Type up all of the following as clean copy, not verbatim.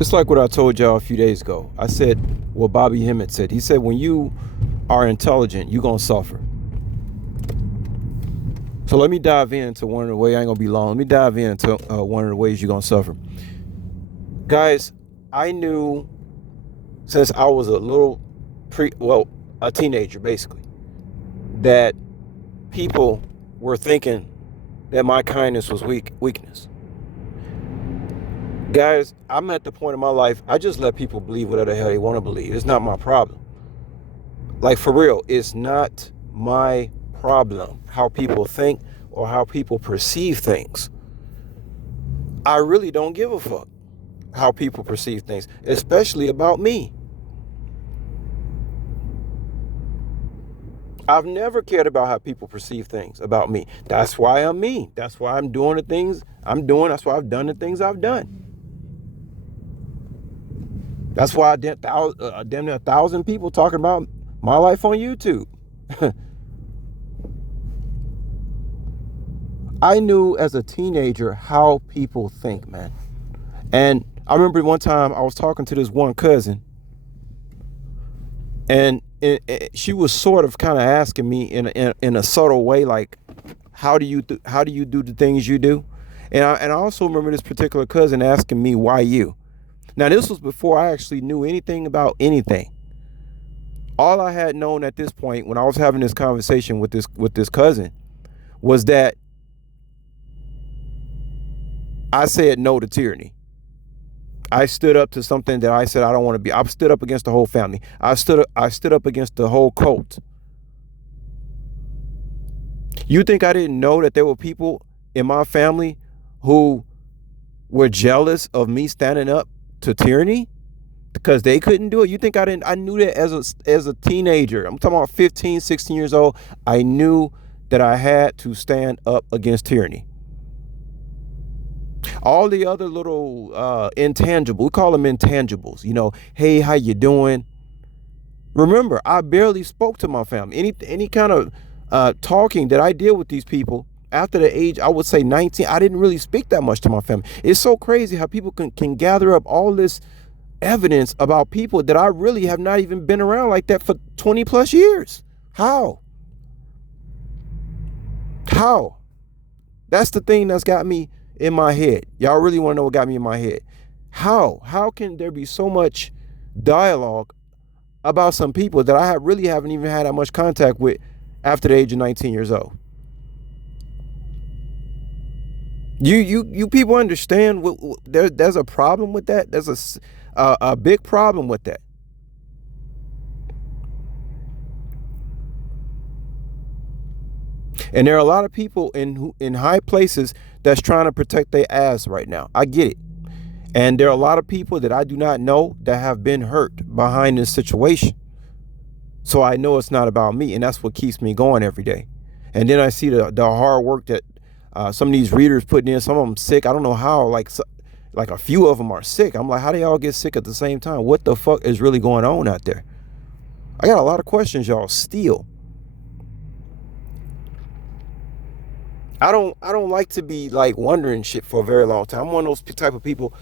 It's like what I told y'all a few days ago. I said what Bobby Hemmett said. He said, when you are intelligent, you're going to suffer. So let me dive into one of the ways. I ain't going to be long. Let me dive into one of the ways you're going to suffer. Guys, I knew since I was a teenager, basically, that people were thinking that my kindness was weakness. Guys, I'm at the point in my life, I just let people believe whatever the hell they want to believe. It's not my problem. Like, for real, it's not my problem how people think or how people perceive things. I really don't give a fuck how people perceive things, especially about me. I've never cared about how people perceive things about me. That's why I'm me. That's why I'm doing the things I'm doing. That's why I've done the things I've done. That's why I did damn near 1,000 people talking about my life on YouTube. I knew as a teenager how people think, man. And I remember one time I was talking to this one cousin, and she was sort of kind of asking me in a subtle way, like, how do you do the things you do? And I also remember this particular cousin asking me, why you? Now, this was before I actually knew anything about anything. All I had known at this point when I was having this conversation with this cousin was that I said no to tyranny. I stood up to something that I said I don't want to be. I stood up against the whole family. I stood up against the whole cult. You think I didn't know that there were people in my family who were jealous of me standing up to tyranny because they couldn't do it? You think I didn't? I knew that as a teenager. I'm talking about 15, 16 years old. I knew that I had to stand up against tyranny. All the other little intangibles, we call them intangibles, hey, how you doing? Remember, I barely spoke to my family. Any kind of talking that I did with these people after the age, I would say 19, I didn't really speak that much to my family. It's so crazy how people can gather up all this evidence about people that I really have not even been around like that for 20 plus years. How? That's the thing that's got me in my head. Y'all really want to know what got me in my head? How can there be so much dialogue about some people that I really haven't even had that much contact with after the age of 19 years old? You people understand there's a problem with that? There's a big problem with that. And there are a lot of people in high places that's trying to protect their ass right now. I get it. And there are a lot of people that I do not know that have been hurt behind this situation. So I know it's not about me, and that's what keeps me going every day. And then I see the hard work that some of these readers putting in. Some of them sick. I don't know how. Like a few of them are sick. I'm like, how do y'all get sick at the same time? What the fuck is really going on out there? I got a lot of questions, y'all. Still. I don't like to be like wondering shit for a very long time. I'm one of those type of people.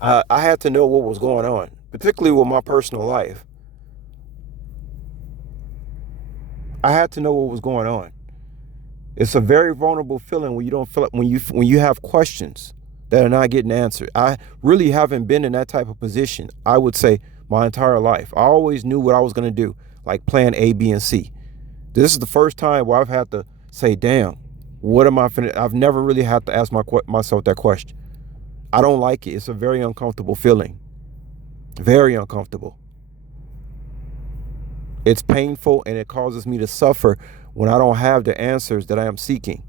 I had to know what was going on, particularly with my personal life. I had to know what was going on. It's a very vulnerable feeling when you don't feel like when you have questions that are not getting answered. I really haven't been in that type of position, I would say, my entire life. I always knew what I was going to do, like plan A, B, and C. This is the first time where I've had to say, damn, what am I finna? I've never really had to ask myself that question. I don't like it. It's a very uncomfortable feeling. Very uncomfortable. It's painful, and it causes me to suffer when I don't have the answers that I am seeking.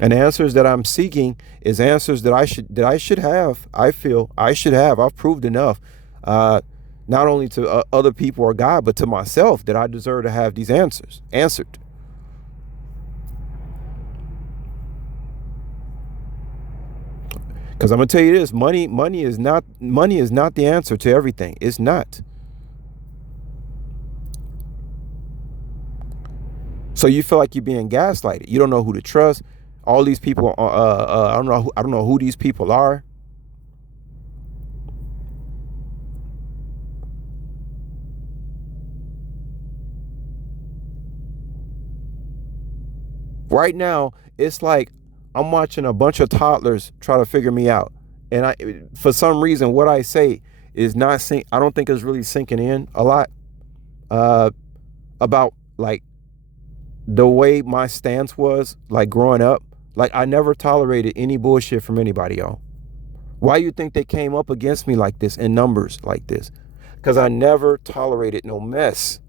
And the answers that I'm seeking is answers that I should have. I feel I should have. I've proved enough, not only to other people or God, but to myself, that I deserve to have these answers answered. Because I'm gonna tell you this: money is not the answer to everything. It's not. So you feel like you're being gaslighted. You don't know who to trust. All these people, I don't know who these people are. Right now, it's like I'm watching a bunch of toddlers try to figure me out. And for some reason, what I say is not I don't think it's really sinking in a lot uh, about like the way my stance was like growing up. Like I never tolerated any bullshit from anybody, y'all. Why you think they came up against me like this in numbers like this? Because I never tolerated no mess.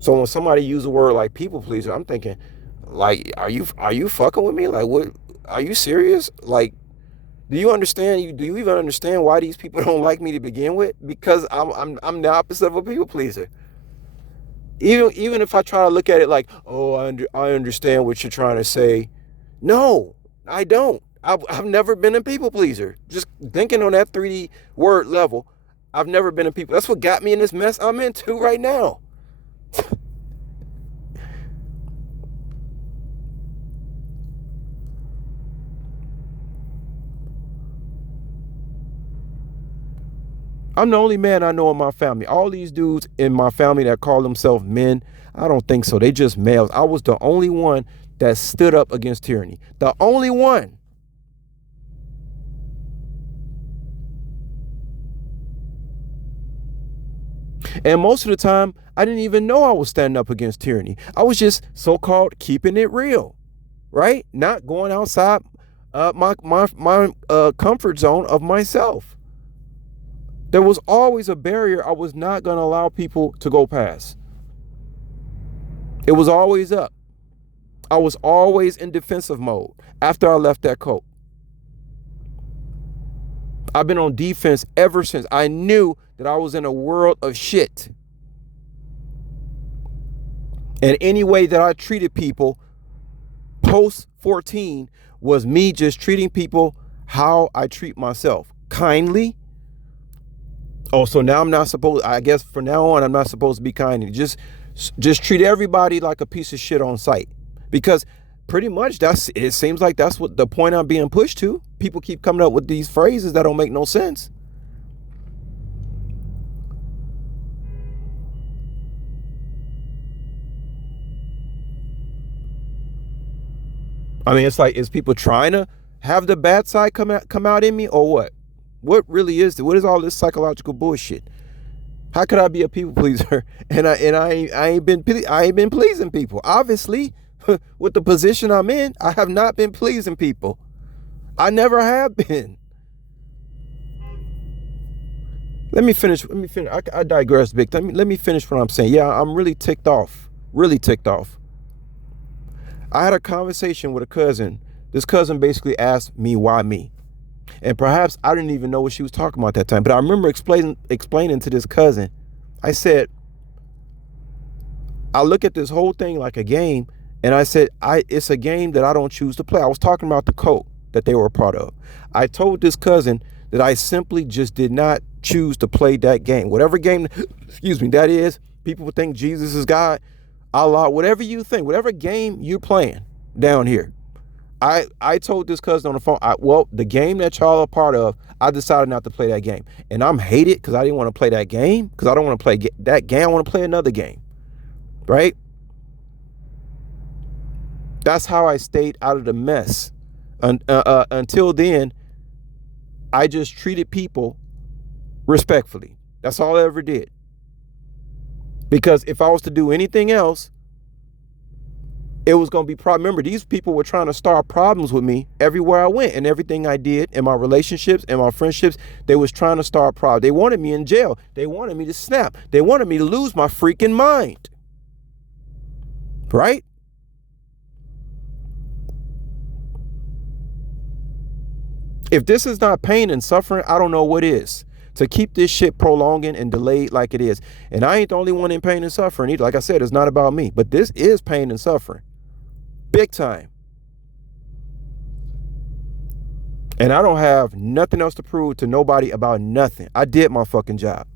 So when somebody use a word like people pleaser, I'm thinking, like, are you fucking with me? Like, what? Are you serious? Like, do you understand? Do you even understand why these people don't like me to begin with? Because I'm the opposite of a people pleaser. Even if I try to look at it like, oh, I understand what you're trying to say. No, I don't. I've never been a people pleaser. Just thinking on that 3D word level, I've never been a people. That's what got me in this mess I'm into right now. I'm the only man I know in my family. All these dudes in my family that call themselves men, I don't think so. They just males. I was the only one that stood up against tyranny. The only one. And most of the time, I didn't even know I was standing up against tyranny. I was just so-called keeping it real, right? Not going outside my comfort zone of myself. There was always a barrier I was not going to allow people to go past. It was always up. I was always in defensive mode after I left that cult. I've been on defense ever since. I knew that I was in a world of shit. And any way that I treated people post 14 was me just treating people how I treat myself. Kindly. Oh, so now I'm not supposed, I guess from now on, I'm not supposed to be kind. Just treat everybody like a piece of shit on sight. Because pretty much it seems like that's what the point I'm being pushed to. People keep coming up with these phrases that don't make no sense. I mean, it's like, is people trying to have the bad side come out in me or what? What really is what is all this psychological bullshit? How could I be a people pleaser and I ain't been pleasing people? Obviously, with the position I'm in, I have not been pleasing people. I never have been. Let me finish. I digress, Vic. Let me finish what I'm saying. Yeah, I'm really ticked off. Really ticked off. I had a conversation with a cousin. This cousin basically asked me why me. And perhaps I didn't even know what she was talking about at that time. But I remember explaining to this cousin, I said, I look at this whole thing like a game. And I said, it's a game that I don't choose to play. I was talking about the cult that they were a part of. I told this cousin that I simply just did not choose to play that game. Whatever game, excuse me, that is. People would think Jesus is God, Allah, whatever you think, whatever game you're playing down here. I told this cousin on the phone, well, the game that y'all are part of, I decided not to play that game. And I'm hated because I didn't want to play that game, because I don't want to play that game. I want to play another game, right? That's how I stayed out of the mess. Until then, I just treated people respectfully. That's all I ever did. Because if I was to do anything else, it was going to be problem. Remember, these people were trying to start problems with me everywhere I went, and everything I did in my relationships and my friendships, they was trying to start problems. They wanted me in jail. They wanted me to snap. They wanted me to lose my freaking mind. Right? If this is not pain and suffering, I don't know what is. To keep this shit prolonging and delayed like it is. And I ain't the only one in pain and suffering either. Like I said, it's not about me. But this is pain and suffering. Big time. And I don't have nothing else to prove to nobody about nothing. I did my fucking job.